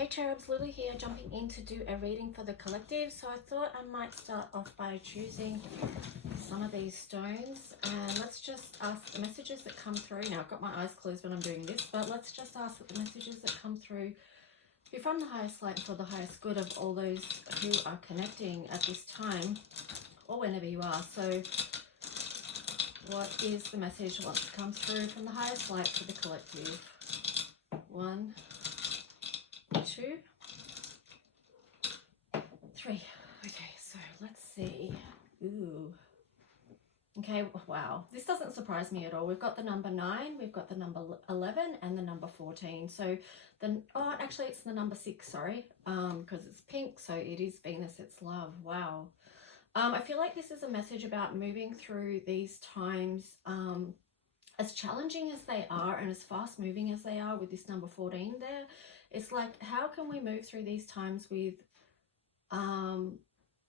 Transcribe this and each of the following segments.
Hey cherubs, Lulu here, jumping in to do a reading for the collective. So I thought I might start off by choosing some of these stones, and let's just ask the messages that come through. Now I've got my eyes closed when I'm doing this, but let's just ask that the messages that come through be from the highest light for the highest good of all those who are connecting at this time or whenever you are. So what is the message that wants to come through from the highest light for the collective? 1, 2, 3. Okay, so let's see. Ooh. Okay, wow. This doesn't surprise me at all. We've got the number 9, we've got the number 11, and the number 14. So then, oh, actually it's the number 6, sorry, because it's pink, so it is Venus, it's love. Wow. I feel like this is a message about moving through these times, as challenging as they are and as fast moving as they are with this number 14 there. It's like, how can we move through these times with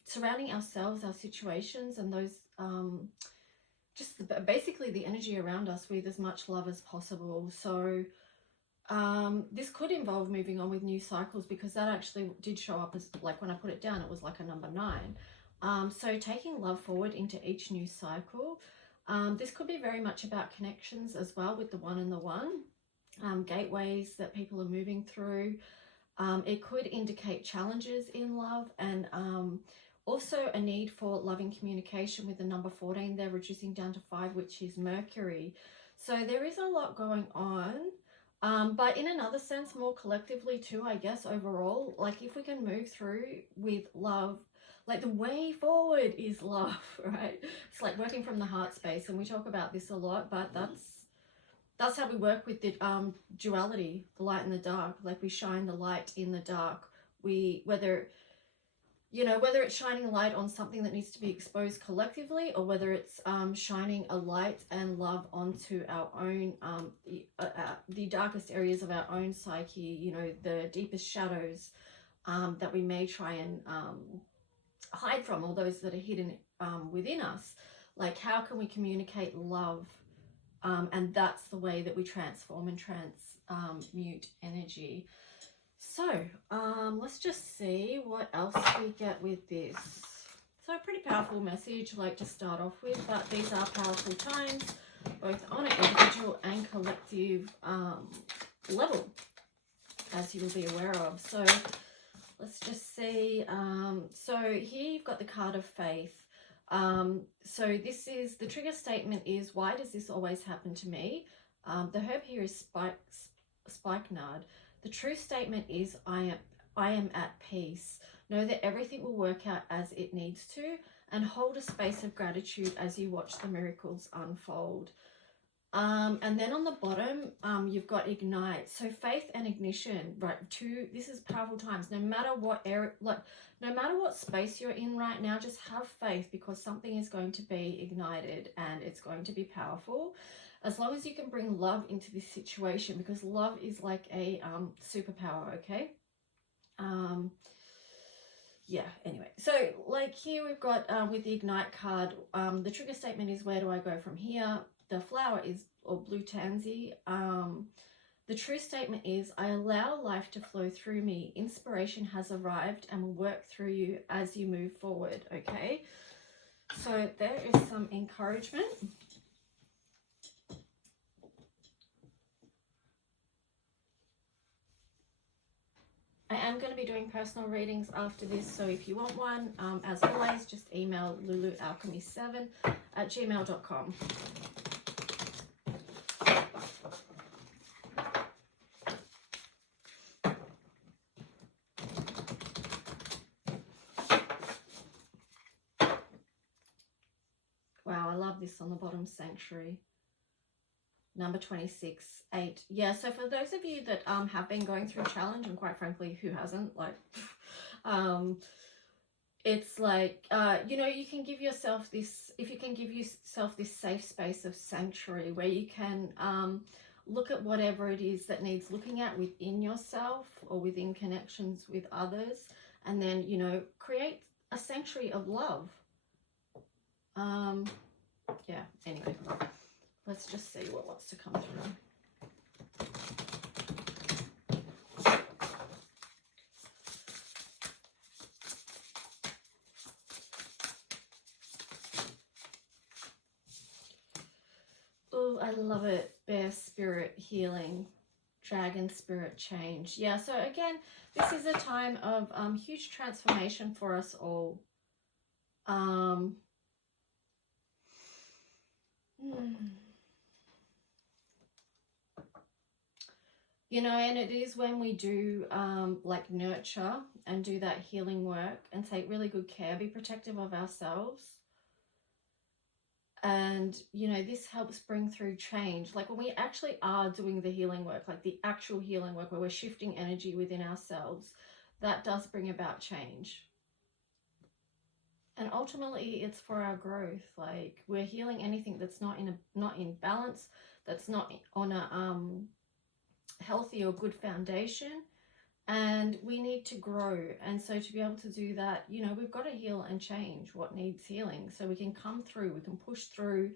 surrounding ourselves, our situations, and those basically the energy around us with as much love as possible. So this could involve moving on with new cycles, because that actually did show up as, like, when I put it down, it was like a number 9. So taking love forward into each new cycle. This could be very much about connections as well, with the 1 and the 1. Gateways that people are moving through. It could indicate challenges in love, and also a need for loving communication with the number 14 there, reducing down to 5, which is Mercury. So there is a lot going on, but in another sense, more collectively too, I guess, overall. Like, if we can move through with love, like, the way forward is love, right? It's like working from the heart space, and we talk about this a lot, but that's how we work with the duality, the light and the dark. Like, we shine the light in the dark. Whether it's shining a light on something that needs to be exposed collectively, or whether it's shining a light and love onto our own, the darkest areas of our own psyche, the deepest shadows that we may try and hide from, or those that are hidden within us. Like, how can we communicate love? And that's the way that we transform and transmute energy. So let's just see what else we get with this. So a pretty powerful message, like, to start off with, but these are powerful times, both on an individual and collective level, as you will be aware of. So let's just see. So here you've got the card of faith. So this is, the trigger statement is, why does this always happen to me? The herb here is spikenard. The true statement is, I am at peace. Know that everything will work out as it needs to, and hold a space of gratitude as you watch the miracles unfold. And then on the bottom, you've got ignite. So faith and ignition, right? This is powerful times. No matter what area, no matter what space you're in right now, just have faith, because something is going to be ignited and it's going to be powerful. As long as you can bring love into this situation, because love is like a superpower, okay? Yeah, anyway. So, like, here we've got, with the ignite card, the trigger statement is, where do I go from here? The flower is, or blue tansy. The true statement is, I allow life to flow through me. Inspiration has arrived and will work through you as you move forward, okay? So there is some encouragement. I am going to be doing personal readings after this, so if you want one, as always, just email lulualchemy7@gmail.com. Wow, I love this on the bottom, sanctuary. Number 26, 8. Yeah, so for those of you that have been going through a challenge, and quite frankly, who hasn't, like, it's like, you can give yourself this, if you can give yourself this safe space of sanctuary, where you can look at whatever it is that needs looking at within yourself or within connections with others, and then, create a sanctuary of love. Yeah, anyway. Let's just see what wants to come through. love it. Bear spirit healing. Dragon spirit change. Yeah, so again, this is a time of huge transformation for us all. You know, and it is when we do like nurture and do that healing work and take really good care, be protective of ourselves. And, you know, this helps bring through change. Like when we actually are doing the healing work, like the actual healing work where we're shifting energy within ourselves, that does bring about change. And ultimately it's for our growth. Like we're healing anything that's not in balance, that's not on a healthy or good foundation, and we need to grow. And so to be able to do that, you know, we've got to heal and change what needs healing so we can come through, we can push through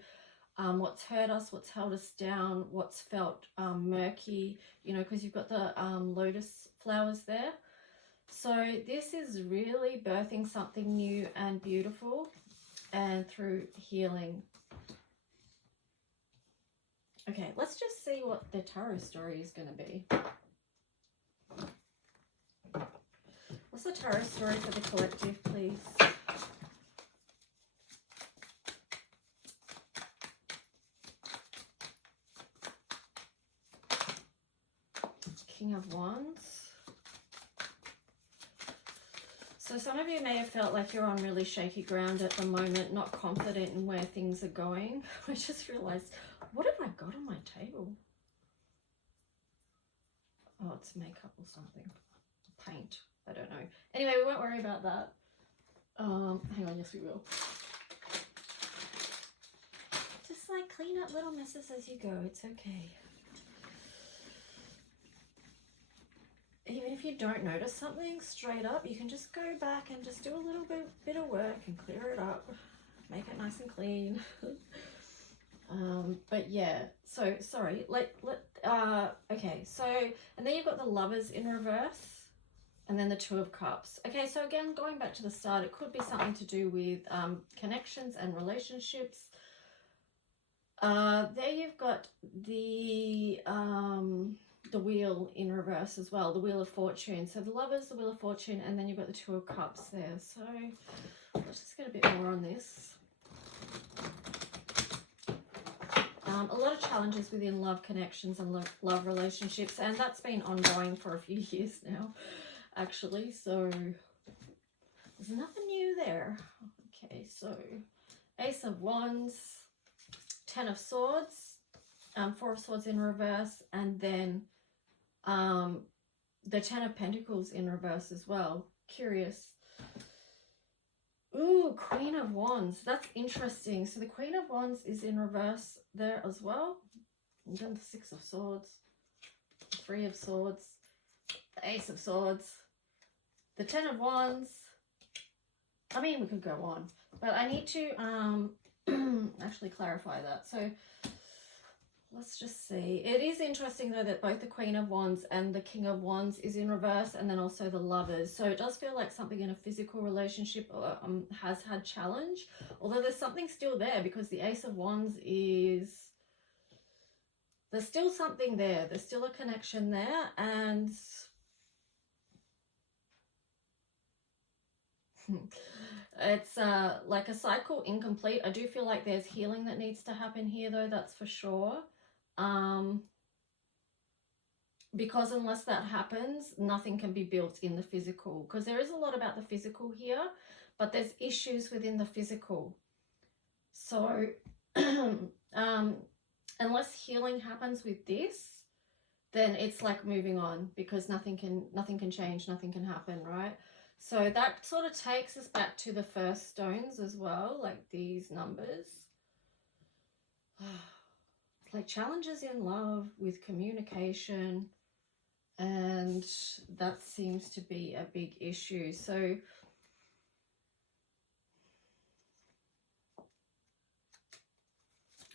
what's hurt us, what's held us down, what's felt murky, you know, because you've got the lotus flowers there. So this is really birthing something new and beautiful, and through healing. Okay, let's just see what the tarot story is going to be. What's the tarot story for the collective, please? King of Wands. So some of you may have felt like you're on really shaky ground at the moment, not confident in where things are going. I just realized, what have I got on my table? Oh, it's makeup or something. Paint. I don't know. Anyway, we won't worry about that. Hang on, yes we will. Just like clean up little messes as you go. It's okay. Even if you don't notice something straight up, you can just go back and just do a little bit of work and clear it up, make it nice and clean. But yeah, so sorry. Okay, so and then you've got the Lovers in reverse, and then the Two of Cups. Okay, so again, going back to the start, it could be something to do with connections and relationships. There you've got the Wheel in reverse as well, the Wheel of Fortune. So the Lovers, the Wheel of Fortune, and then you've got the Two of Cups there. So let's just get a bit more on this. A lot of challenges within love connections and love relationships, and that's been ongoing for a few years now, actually. So there's nothing new there. Okay, so Ace of Wands, Ten of Swords, Four of Swords in reverse, and then the Ten of Pentacles in reverse as well. Curious. Ooh, Queen of Wands. That's interesting. So the Queen of Wands is in reverse there as well. And then the Six of Swords, the Three of Swords, the Ace of Swords, the Ten of Wands. I mean, we could go on, but I need to actually clarify that. So let's just see. It is interesting though that both the Queen of Wands and the King of Wands is in reverse, and then also the Lovers. So it does feel like something in a physical relationship has had challenge, although there's something still there, because the Ace of Wands is, there's still something there. There's still a connection there, and it's like a cycle incomplete. I do feel like there's healing that needs to happen here though, that's for sure. Because unless that happens, nothing can be built in the physical, because there is a lot about the physical here, but there's issues within the physical. So unless healing happens with this, then it's like moving on, because nothing can change, nothing can happen, right? So that sort of takes us back to the first stones as well, like these numbers. Like challenges in love with communication, and that seems to be a big issue. So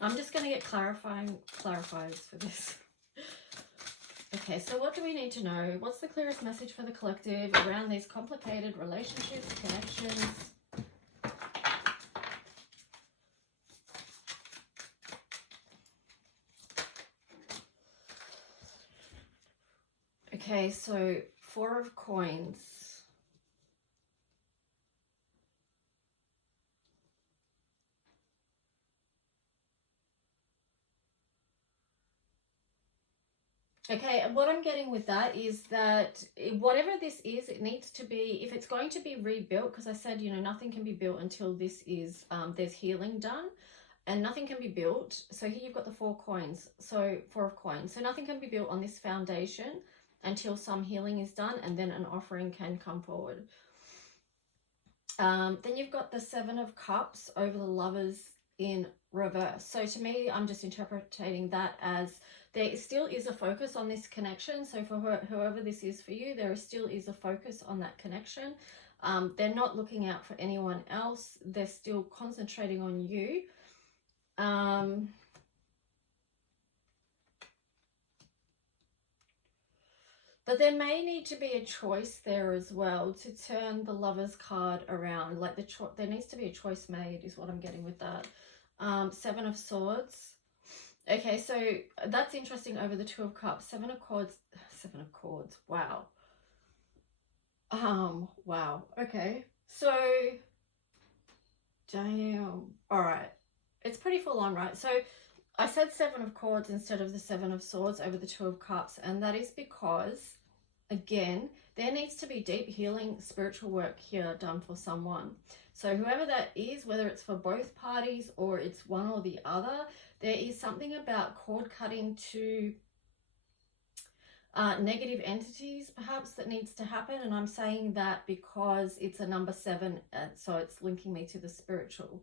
I'm just going to get clarifiers for this. Okay, so what do we need to know? What's the clearest message for the collective around these complicated relationships, connections? Okay, so 4 of coins. Okay, and what I'm getting with that is that whatever this is, it needs to be, if it's going to be rebuilt, because I said, you know, nothing can be built until this is, there's healing done, and nothing can be built. So here you've got the 4 coins, so 4 of coins. So nothing can be built on this foundation until some healing is done, and then an offering can come forward. Then you've got the 7 of Cups over the Lovers in reverse. So to me, I'm just interpreting that as there still is a focus on this connection. So for whoever this is for you, there still is a focus on that connection. They're not looking out for anyone else. They're still concentrating on you. But there may need to be a choice there as well to turn the Lovers card around. Like there needs to be a choice made is what I'm getting with that. 7 of Swords. Okay, so that's interesting over the 2 of Cups. 7 of Cords. 7 of Cords. Wow. Wow. Okay. So, damn. All right. It's pretty full on, right? So I said 7 of Cords instead of the 7 of Swords over the 2 of Cups. And that is because, again, there needs to be deep healing, spiritual work here done for someone. So whoever that is, whether it's for both parties or it's one or the other, there is something about cord cutting to negative entities perhaps that needs to happen. And I'm saying that because it's a number 7, so it's linking me to the spiritual.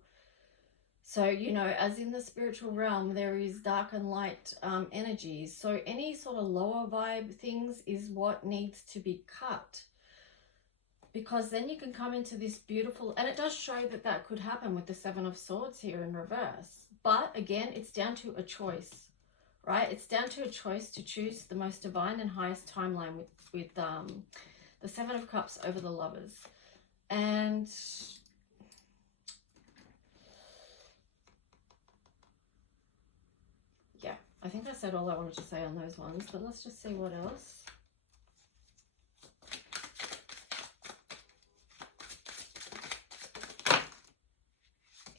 So, you know, as in the spiritual realm, there is dark and light energies. So any sort of lower vibe things is what needs to be cut. Because then you can come into this beautiful, and it does show that that could happen with the 7 of Swords here in reverse. But again, it's down to a choice, right? It's down to a choice to choose the most divine and highest timeline with the 7 of Cups over the Lovers. And yeah, I think I said all I wanted to say on those ones, but let's just see what else.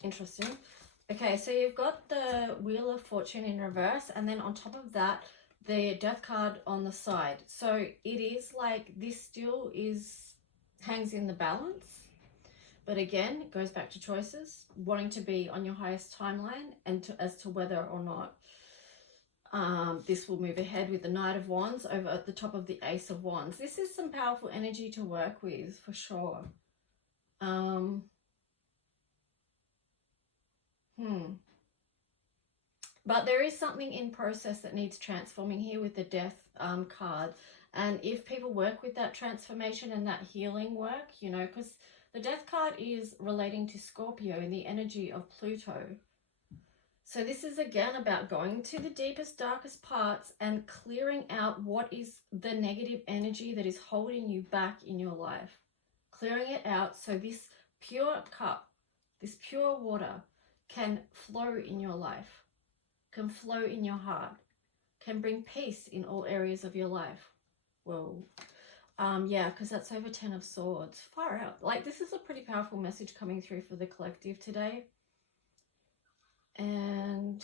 Interesting. Okay, so you've got the Wheel of Fortune in reverse, and then on top of that, the Death card on the side. So it is like this still hangs in the balance. But again, it goes back to choices, wanting to be on your highest timeline and as to whether or not this will move ahead with the Knight of Wands over at the top of the Ace of Wands. This is some powerful energy to work with for sure. But there is something in process that needs transforming here with the Death card. And if people work with that transformation and that healing work, you know, because the Death card is relating to Scorpio and the energy of Pluto. So this is again about going to the deepest, darkest parts and clearing out what is the negative energy that is holding you back in your life. Clearing it out so this pure cup, this pure water can flow in your life, can flow in your heart, can bring peace in all areas of your life. Whoa. Yeah, because that's over 10 of Swords. Far out. Like, this is a pretty powerful message coming through for the collective today. And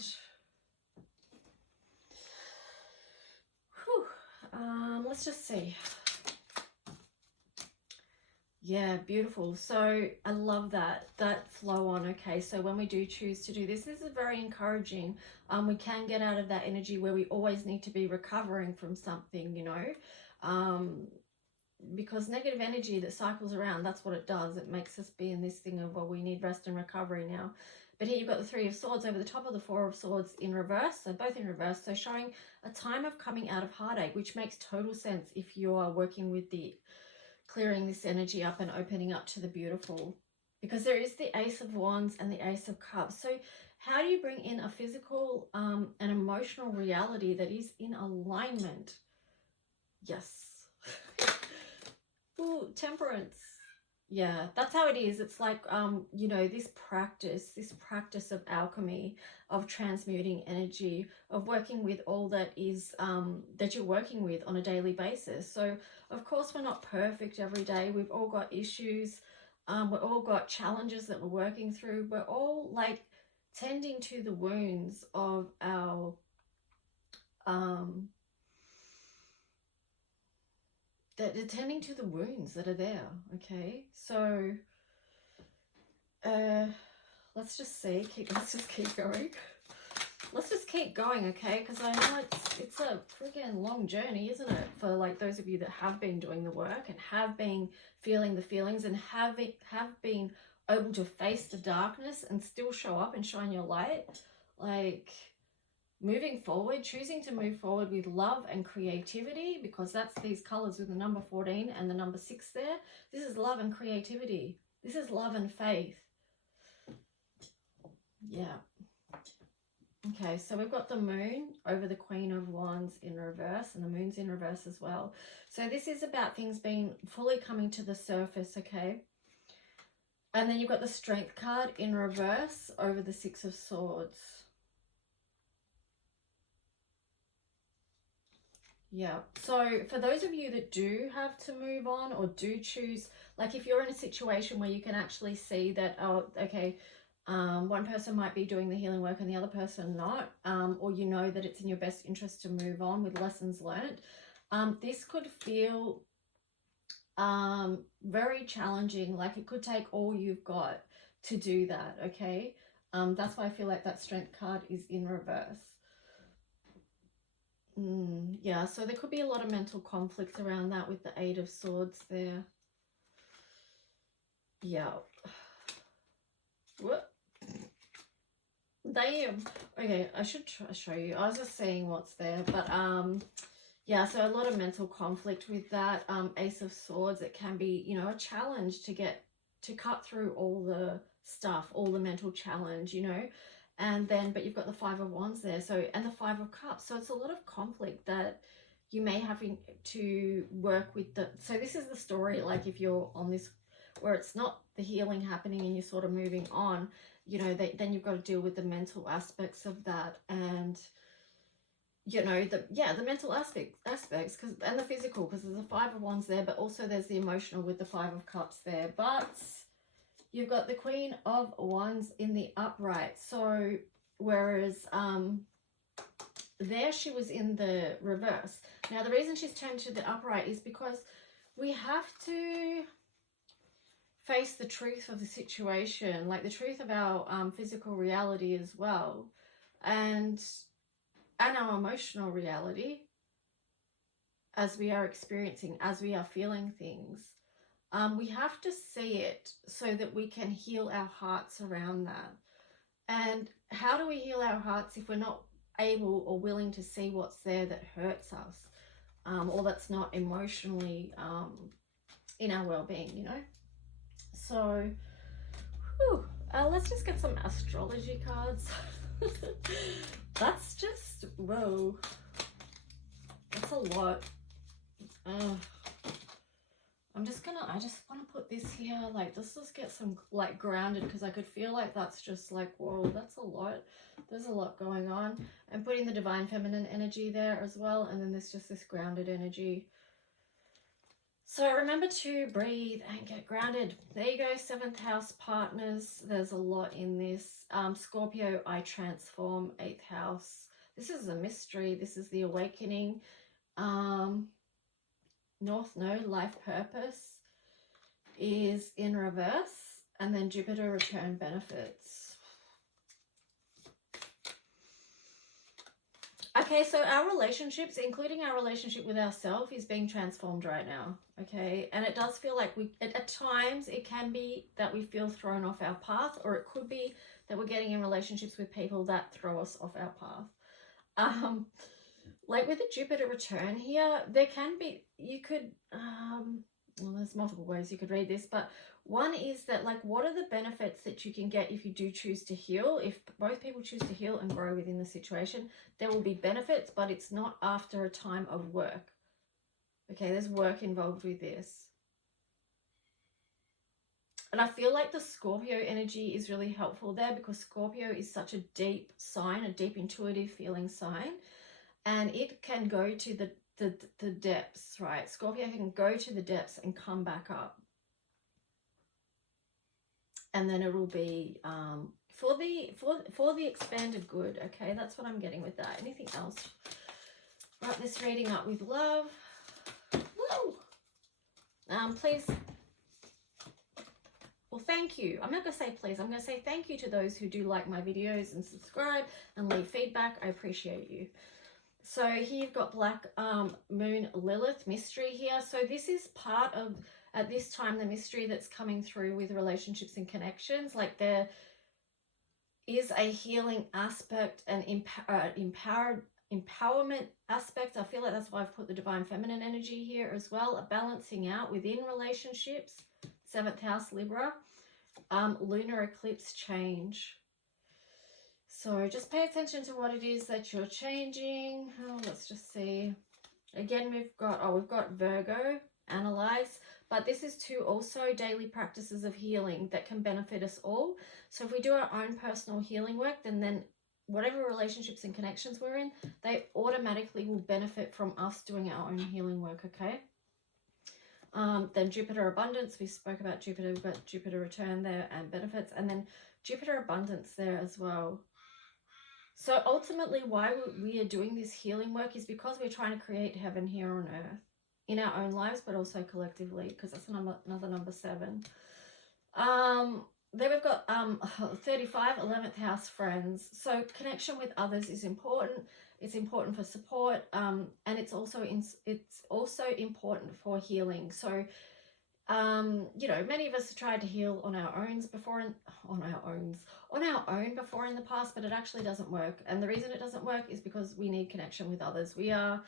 let's just see. Yeah, beautiful. So I love that flow on. Okay, so when we do choose to do this is very encouraging. We can get out of that energy where we always need to be recovering from something, you know, because negative energy that cycles around, that's what it does. It makes us be in this thing of, well, we need rest and recovery now. But here you've got the 3 of Swords over the top of the 4 of Swords in reverse, so both in reverse, so showing a time of coming out of heartache, which makes total sense if you are working with the clearing this energy up and opening up to the beautiful, because there is the Ace of Wands and the Ace of Cups. So how do you bring in a physical and emotional reality that is in alignment? Yes. Ooh, Temperance. Yeah, that's how it is. It's like, you know, this practice of alchemy, of transmuting energy, of working with all that is, that you're working with on a daily basis. So, of course, we're not perfect every day. We've all got issues. We've all got challenges that we're working through. We're all like tending to the wounds of our, um, that attending to the wounds that are there. Okay, so let's just see. Let's just keep going. Let's just keep going, okay? Because I know it's a freaking long journey, isn't it? For like those of you that have been doing the work and have been feeling the feelings and have been able to face the darkness and still show up and shine your light, like moving forward, choosing to move forward with love and creativity, because that's these colors with the number 14 and the number 6 there. This is love and creativity. This is love and faith. Yeah. Okay, so we've got the moon over the Queen of Wands in reverse, and the moon's in reverse as well. So this is about things being fully coming to the surface, okay? And then you've got the Strength card in reverse over the Six of Swords. Yeah, so for those of you that do have to move on or do choose, like if you're in a situation where you can actually see that, oh, okay, one person might be doing the healing work and the other person not, or you know that it's in your best interest to move on with lessons learned, this could feel very challenging. Like it could take all you've got to do that, okay? That's why I feel like that Strength card is in reverse. Yeah, so there could be a lot of mental conflicts around that with the Eight of Swords there. Yeah. What? Damn. Okay, I should try to show you. I was just seeing what's there, but yeah, so a lot of mental conflict with that. Ace of Swords, it can be, you know, a challenge to cut through all the stuff, all the mental challenge, you know. And then, but you've got the Five of Wands there, so, and the Five of Cups, so it's a lot of conflict that you may have to work with. So this is the story, like if you're on this where it's not the healing happening and you're sort of moving on, you know, then you've got to deal with the mental aspects of that, and you know, the mental aspects, because, and the physical, because there's the Five of Wands there, but also there's the emotional with the Five of Cups there. But you've got the Queen of Wands in the upright. So whereas there she was in the reverse. Now the reason she's turned to the upright is because we have to face the truth of the situation, like the truth of our physical reality as well, and our emotional reality as we are experiencing, as we are feeling things. We have to see it so that we can heal our hearts around that. And how do we heal our hearts if we're not able or willing to see what's there that hurts us, or that's not emotionally in our well-being, you know? So, whew, let's just get some astrology cards. That's just, whoa, that's a lot. I just want to put this here, like, let's just get some, like, grounded, because I could feel like that's just like, whoa, that's a lot. There's a lot going on. And putting the Divine Feminine energy there as well, and then there's just this grounded energy. So remember to breathe and get grounded. There you go, 7th house partners. There's a lot in this. Scorpio, I transform, 8th house. This is a mystery. This is the awakening. North Node, life purpose, is in reverse. And then Jupiter, return benefits. Okay, so our relationships, including our relationship with ourselves, is being transformed right now, okay? And it does feel like at times, it can be that we feel thrown off our path, or it could be that we're getting in relationships with people that throw us off our path. Like with the Jupiter return here, there can be, you could, well, there's multiple ways you could read this, but one is that, like, what are the benefits that you can get if you do choose to heal? If both people choose to heal and grow within the situation, there will be benefits, but it's not after a time of work. Okay, there's work involved with this. And I feel like the Scorpio energy is really helpful there, because Scorpio is such a deep sign, a deep intuitive feeling sign, and it can go to the depths, right? Scorpio can go to the depths and come back up. And then it will be for the expanded good. Okay, that's what I'm getting with that. Anything else? Wrap this reading up with love. Woo! Please. Well, thank you. I'm not going to say please. I'm going to say thank you to those who do like my videos and subscribe and leave feedback. I appreciate you. So here you've got Black Moon Lilith mystery here. So this is part of, at this time, the mystery that's coming through with relationships and connections. Like there is a healing aspect and empowerment aspect. I feel like that's why I've put the divine feminine energy here as well. A balancing out within relationships. 7th house, Libra. Lunar eclipse change. So just pay attention to what it is that you're changing. Oh, let's just see. Again, we've got Virgo, analyze. But this is too also daily practices of healing that can benefit us all. So if we do our own personal healing work, then whatever relationships and connections we're in, they automatically will benefit from us doing our own healing work, okay? Then Jupiter abundance, we spoke about Jupiter, we've got Jupiter return there and benefits, and then Jupiter abundance there as well. So ultimately why we are doing this healing work is because we're trying to create heaven here on earth in our own lives, but also collectively, because that's another number 7. Then we've got 35, 11th house, friends. So connection with others is important. It's important for support, and it's also important for healing. So, you know, many of us have tried to heal on our own before in the past, but it actually doesn't work. And the reason it doesn't work is because we need connection with others. We are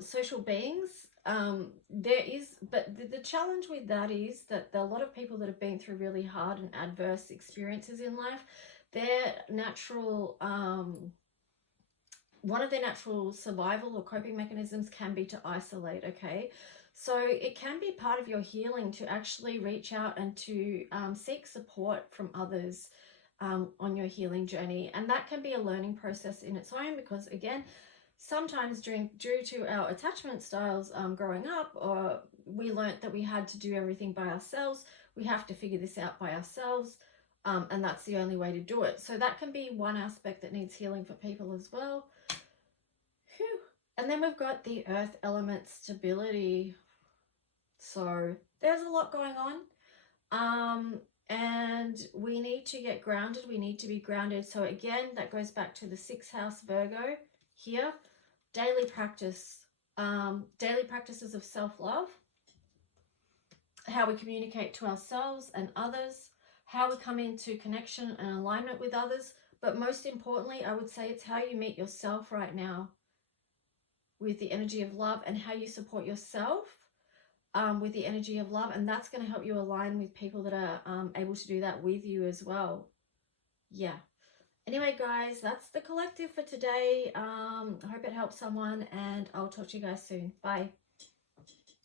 social beings. But the challenge with that is that there are a lot of people that have been through really hard and adverse experiences in life. Their natural one of their natural survival or coping mechanisms can be to isolate, okay? So it can be part of your healing to actually reach out and to seek support from others on your healing journey. And that can be a learning process in its own, because again, sometimes due to our attachment styles growing up, or we learnt that we had to do everything by ourselves. We have to figure this out by ourselves, and that's the only way to do it. So that can be one aspect that needs healing for people as well. Whew. And then we've got the earth element stability. So there's a lot going on, and we need to get grounded. We need to be grounded. So again, that goes back to the 6th house, Virgo here. Daily practice, daily practices of self-love, how we communicate to ourselves and others, how we come into connection and alignment with others. But most importantly, I would say it's how you meet yourself right now with the energy of love, and how you support yourself with the energy of love. And that's going to help you align with people that are able to do that with you as well. Yeah. Anyway, guys, that's the collective for today. I hope it helps someone, and I'll talk to you guys soon. Bye.